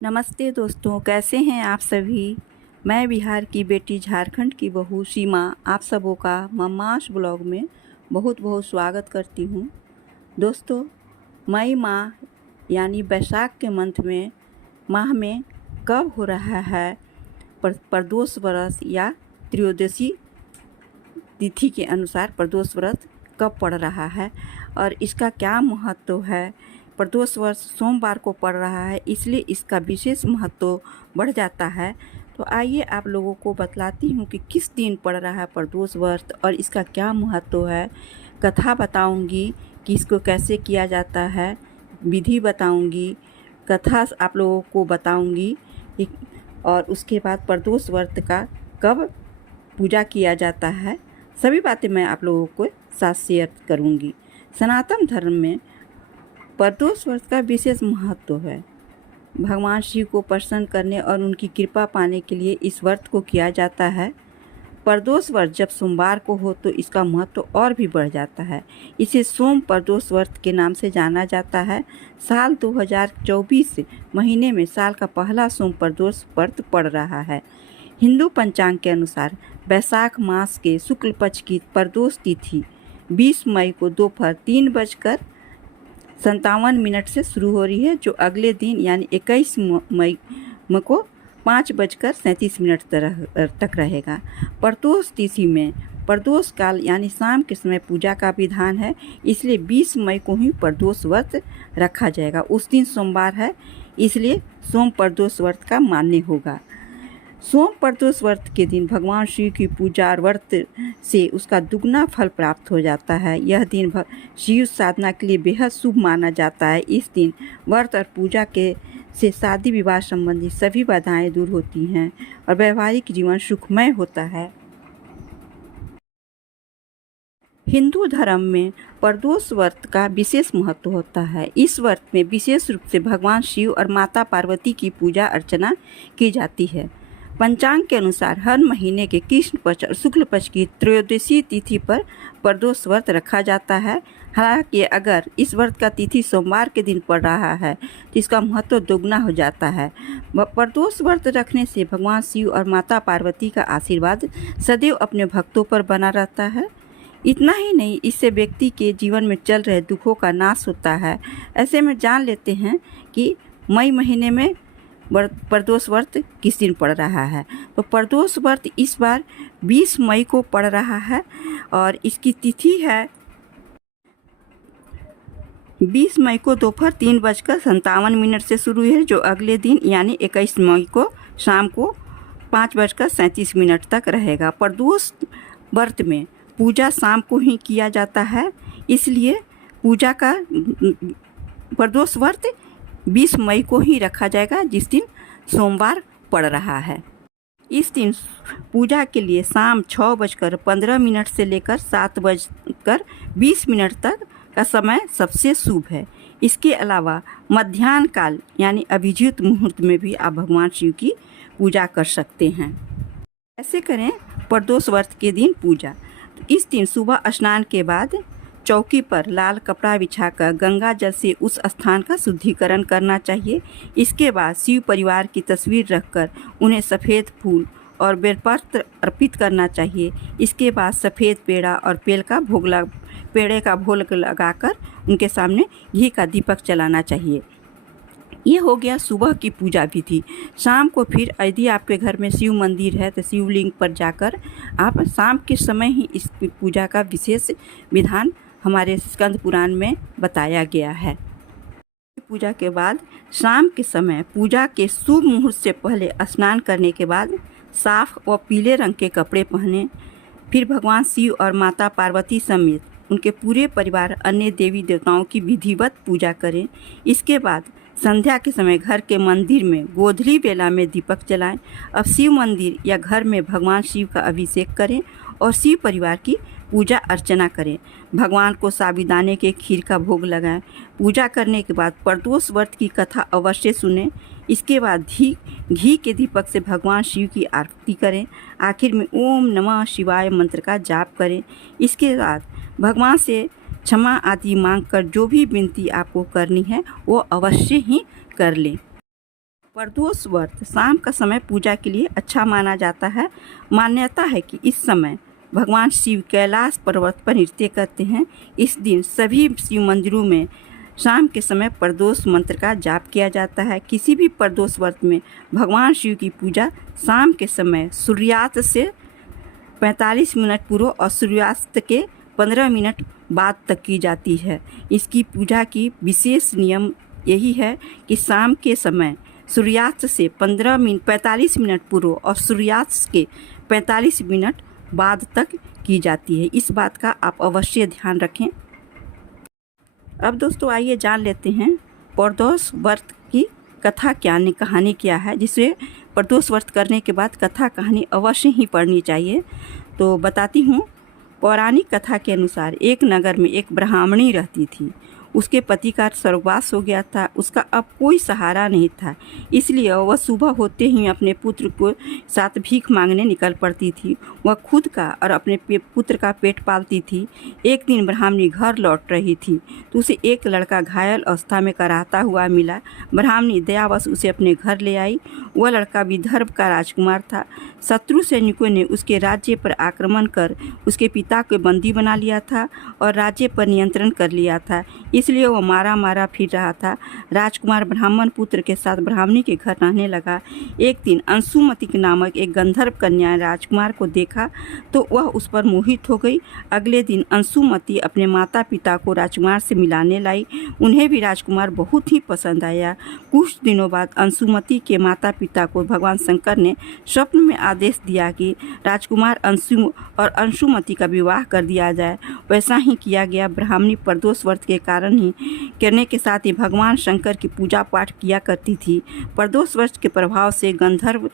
नमस्ते दोस्तों, कैसे हैं आप सभी। मैं बिहार की बेटी झारखंड की बहू सीमा आप सबों का मम्मास ब्लॉग में बहुत बहुत स्वागत करती हूं। दोस्तों, मई माह यानी बैसाख के माह में कब हो रहा है प्रदोष व्रत या त्रयोदशी तिथि के अनुसार प्रदोष व्रत कब पड़ रहा है और इसका क्या महत्व है। प्रदोष व्रत सोमवार को पड़ रहा है, इसलिए इसका विशेष महत्व बढ़ जाता है। तो आइए आप लोगों को बतलाती हूँ कि किस दिन पड़ रहा है प्रदोष व्रत और इसका क्या महत्व है। कथा बताऊँगी कि इसको कैसे किया जाता है, विधि बताऊँगी, कथा आप लोगों को बताऊँगी और उसके बाद प्रदोष व्रत का कब पूजा किया जाता है, सभी बातें मैं आप लोगों को साथ शेयर करूँगी। सनातन धर्म में प्रदोष व्रत का विशेष महत्व है। भगवान शिव को प्रसन्न करने और उनकी कृपा पाने के लिए इस व्रत को किया जाता है। प्रदोष व्रत जब सोमवार को हो तो इसका महत्व और भी बढ़ जाता है। इसे सोम प्रदोष व्रत के नाम से जाना जाता है। साल 2024 महीने में साल का पहला सोम प्रदोष व्रत पड़ रहा है। हिंदू पंचांग के अनुसार बैसाख मास के शुक्ल पक्ष की प्रदोष तिथि 20 मई को दोपहर 3:57 से शुरू हो रही है, जो अगले दिन यानी 21 मई को 5:37 तक रहेगा। प्रदोष तिथि में प्रदोष काल यानी शाम के समय पूजा का विधान है, इसलिए 20 मई को ही प्रदोष व्रत रखा जाएगा। उस दिन सोमवार है, इसलिए सोम प्रदोष व्रत का मान्य होगा। सोम प्रदोष व्रत के दिन भगवान शिव की पूजा और व्रत से उसका दुगना फल प्राप्त हो जाता है। यह दिन शिव साधना के लिए बेहद शुभ माना जाता है। इस दिन व्रत और पूजा से शादी विवाह संबंधी सभी बाधाएं दूर होती हैं और वैवाहिक जीवन सुखमय होता है। हिंदू धर्म में प्रदोष व्रत का विशेष महत्व होता है। इस व्रत में विशेष रूप से भगवान शिव और माता पार्वती की पूजा अर्चना की जाती है। पंचांग के अनुसार हर महीने के कृष्ण पक्ष और शुक्ल पक्ष की त्रयोदशी तिथि पर प्रदोष व्रत रखा जाता है। हालांकि अगर इस व्रत का तिथि सोमवार के दिन पड़ रहा है तो इसका महत्व दोगुना हो जाता है। प्रदोष व्रत रखने से भगवान शिव और माता पार्वती का आशीर्वाद सदैव अपने भक्तों पर बना रहता है। इतना ही नहीं, इससे व्यक्ति के जीवन में चल रहे दुखों का नाश होता है। ऐसे में जान लेते हैं कि मई महीने में प्रदोष व्रत किस दिन पड़ रहा है। तो प्रदोष व्रत इस बार 20 मई को पड़ रहा है और इसकी तिथि है 20 मई को दोपहर 3:57 से शुरू है, जो अगले दिन यानी 21 मई को शाम को 5:37 तक रहेगा। प्रदोष व्रत में पूजा शाम को ही किया जाता है, इसलिए पूजा का प्रदोष व्रत 20 मई को ही रखा जाएगा, जिस दिन सोमवार पड़ रहा है। इस दिन पूजा के लिए शाम 6:15 से लेकर 7:20 तक का समय सबसे शुभ है। इसके अलावा मध्याह्न काल यानी अभिजीत मुहूर्त में भी आप भगवान शिव की पूजा कर सकते हैं। ऐसे करें प्रदोष व्रत के दिन पूजा। इस दिन सुबह स्नान के बाद चौकी पर लाल कपड़ा बिछाकर गंगा जल से उस स्थान का शुद्धिकरण करना चाहिए। इसके बाद शिव परिवार की तस्वीर रखकर उन्हें सफ़ेद फूल और बेलपत्र अर्पित करना चाहिए। इसके बाद सफ़ेद पेड़ा और पेड़े का भोग लगाकर उनके सामने घी का दीपक जलाना चाहिए। ये हो गया सुबह की पूजा विधि। शाम को फिर यदि आपके घर में शिव मंदिर है तो शिवलिंग पर जाकर आप शाम के समय ही इस पूजा का विशेष विधान हमारे स्कंद पुराण में बताया गया है। पूजा के बाद शाम के समय पूजा के शुभ मुहूर्त से पहले स्नान करने के बाद साफ व पीले रंग के कपड़े पहने। फिर भगवान शिव और माता पार्वती समेत उनके पूरे परिवार अन्य देवी देवताओं की विधिवत पूजा करें। इसके बाद संध्या के समय घर के मंदिर में गोधूली बेला में दीपक जलाएं। अब शिव मंदिर या घर में भगवान शिव का अभिषेक करें और शिव परिवार की पूजा अर्चना करें। भगवान को साबूदाने के खीर का भोग लगाएं। पूजा करने के बाद प्रदोष व्रत की कथा अवश्य सुनें। इसके बाद घी के दीपक से भगवान शिव की आरती करें। आखिर में ओम नमः शिवाय मंत्र का जाप करें। इसके बाद भगवान से क्षमा आदि मांगकर जो भी विनती आपको करनी है वो अवश्य ही कर लें। प्रदोष व्रत शाम का समय पूजा के लिए अच्छा माना जाता है। मान्यता है कि इस समय भगवान शिव कैलाश पर्वत पर नृत्य करते हैं। इस दिन सभी शिव मंदिरों में शाम के समय प्रदोष मंत्र का जाप किया जाता है। किसी भी प्रदोष व्रत में भगवान शिव की पूजा शाम के समय सूर्यास्त से 45 मिनट पूर्व और सूर्यास्त के 15 मिनट बाद तक की जाती है। इसकी पूजा की विशेष नियम यही है कि शाम के समय सूर्यास्त से 45 मिनट पूर्व और सूर्यास्त के 45 मिनट बाद तक की जाती है। इस बात का आप अवश्य ध्यान रखें। अब दोस्तों आइए जान लेते हैं प्रदोष व्रत की कथा कहानी क्या है, जिसे प्रदोष व्रत करने के बाद कथा कहानी अवश्य ही पढ़नी चाहिए। तो बताती हूँ। पौराणिक कथा के अनुसार एक नगर में एक ब्राह्मणी रहती थी। उसके पति का स्वर्गवास हो गया था। उसका अब कोई सहारा नहीं था, इसलिए वह सुबह होते ही अपने पुत्र को साथ भीख मांगने निकल पड़ती थी। वह खुद का और अपने पुत्र का पेट पालती थी। एक दिन ब्राह्मणी घर लौट रही थी तो उसे एक लड़का घायल अवस्था में कराहता हुआ मिला। ब्राह्मणी दयावश उसे अपने घर ले आई। वह लड़का विदर्भ का राजकुमार था। शत्रु सैनिकों ने उसके राज्य पर आक्रमण कर उसके पिता को बंदी बना लिया था और राज्य पर नियंत्रण कर लिया था, इसलिए वह मारा फिर रहा था। राजकुमार ब्राह्मण पुत्र के साथ ब्राह्मणी के घर रहने लगा। एक दिन अंशुमति नामक एक गंधर्व कन्या राजकुमार को देखा तो वह उस पर मोहित हो गई। अगले दिन अंशुमति अपने माता पिता को राजकुमार से मिलाने लाई। उन्हें भी राजकुमार बहुत ही पसंद आया। कुछ दिनों बाद अंशुमति के माता पिता को भगवान शंकर ने स्वप्न में आदेश दिया कि राजकुमार अंशुमति का विवाह कर दिया जाए। वैसा ही किया गया। ब्राह्मणी प्रदोष व्रत के कारण ही करने के साथ ही भगवान शंकर की पूजा पाठ किया करती थी। प्रदोष व्रत के प्रभाव से गंधर्व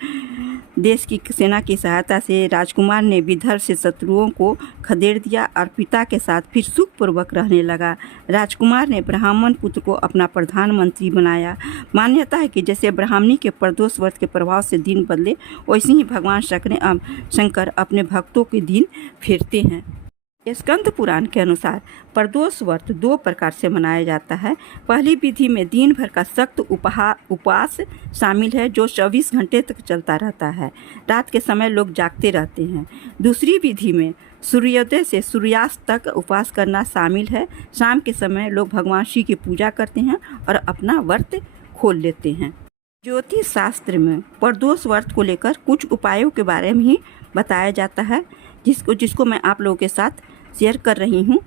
देश की सेना की सहायता से राजकुमार ने विदर्भ से शत्रुओं को खदेड़ दिया और पिता के साथ फिर सुखपूर्वक रहने लगा। राजकुमार ने ब्राह्मण पुत्र को अपना प्रधानमंत्री बनाया। मान्यता है कि जैसे ब्राह्मणी के प्रदोष व्रत के प्रभाव से दिन बदले, वैसे ही भगवान शंकर अपने भक्तों के दिन फेरते हैं। स्कंद पुराण के अनुसार प्रदोष व्रत 2 प्रकार से मनाया जाता है। पहली विधि में दिन भर का सख्त उपवास शामिल है, जो 24 घंटे तक चलता रहता है। रात के समय लोग जागते रहते हैं। दूसरी विधि में सूर्योदय से सूर्यास्त तक उपवास करना शामिल है। शाम के समय लोग भगवान शिव की पूजा करते हैं और अपना व्रत खोल लेते हैं। ज्योतिष शास्त्र में प्रदोष व्रत को लेकर कुछ उपायों के बारे में ही बताया जाता है, जिसको मैं आप लोगों के साथ शेयर कर रही हूँ।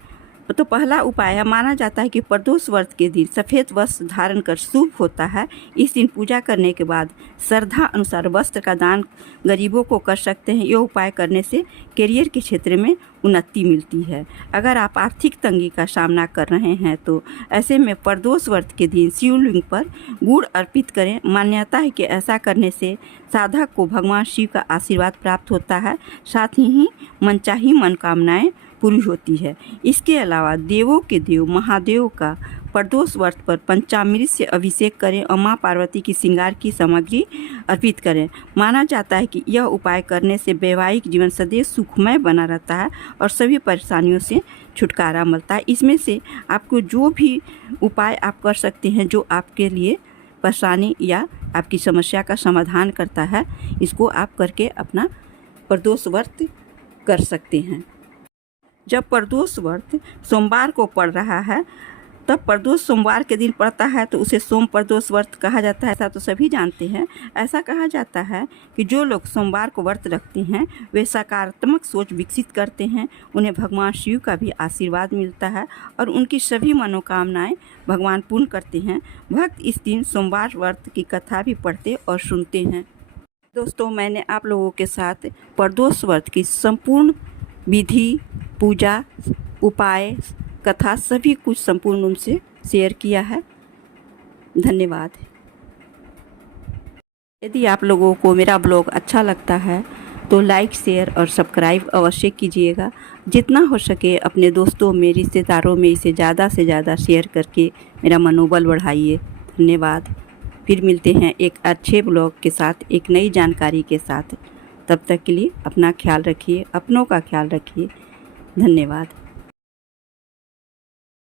तो पहला उपाय माना जाता है कि प्रदोष व्रत के दिन सफ़ेद वस्त्र धारण कर शुभ होता है। इस दिन पूजा करने के बाद श्रद्धा अनुसार वस्त्र का दान गरीबों को कर सकते हैं। यह उपाय करने से करियर के क्षेत्र में उन्नति मिलती है। अगर आप आर्थिक तंगी का सामना कर रहे हैं तो ऐसे में प्रदोष व्रत के दिन शिवलिंग पर गुड़ अर्पित करें। मान्यता है कि ऐसा करने से साधक को भगवान शिव का आशीर्वाद प्राप्त होता है, साथ ही मनचाही मनोकामनाएं पूरी होती है। इसके अलावा देवों के देव महादेव का प्रदोष व्रत पर पंचामृत से अभिषेक करें और माँ पार्वती की श्रृंगार की सामग्री अर्पित करें। माना जाता है कि यह उपाय करने से वैवाहिक जीवन सदैव सुखमय बना रहता है और सभी परेशानियों से छुटकारा मिलता है। इसमें से आपको जो भी उपाय आप कर सकते हैं जो आपके लिए परेशानी या आपकी समस्या का समाधान करता है, इसको आप करके अपना प्रदोष व्रत कर सकते हैं। जब प्रदोष व्रत सोमवार को पड़ रहा है, तब प्रदोष सोमवार के दिन पड़ता है तो उसे सोम प्रदोष व्रत कहा जाता है। ऐसा तो सभी जानते हैं। ऐसा कहा जाता है कि जो लोग सोमवार को व्रत रखते हैं वे सकारात्मक सोच विकसित करते हैं, उन्हें भगवान शिव का भी आशीर्वाद मिलता है और उनकी सभी मनोकामनाएं भगवान पूर्ण करते हैं। भक्त इस दिन सोमवार व्रत की कथा भी पढ़ते और सुनते हैं। दोस्तों, मैंने आप लोगों के साथ प्रदोष व्रत की संपूर्ण विधि, पूजा, उपाय, कथा सभी कुछ संपूर्ण रूप से शेयर किया है। धन्यवाद। यदि आप लोगों को मेरा ब्लॉग अच्छा लगता है तो लाइक, शेयर और सब्सक्राइब अवश्य कीजिएगा। जितना हो सके अपने दोस्तों में, रिश्तेदारों में इसे ज़्यादा से ज़्यादा शेयर करके मेरा मनोबल बढ़ाइए। धन्यवाद। फिर मिलते हैं एक अच्छे ब्लॉग के साथ, एक नई जानकारी के साथ। तब तक के लिए अपना ख्याल रखिए, अपनों का ख्याल रखिए। धन्यवाद।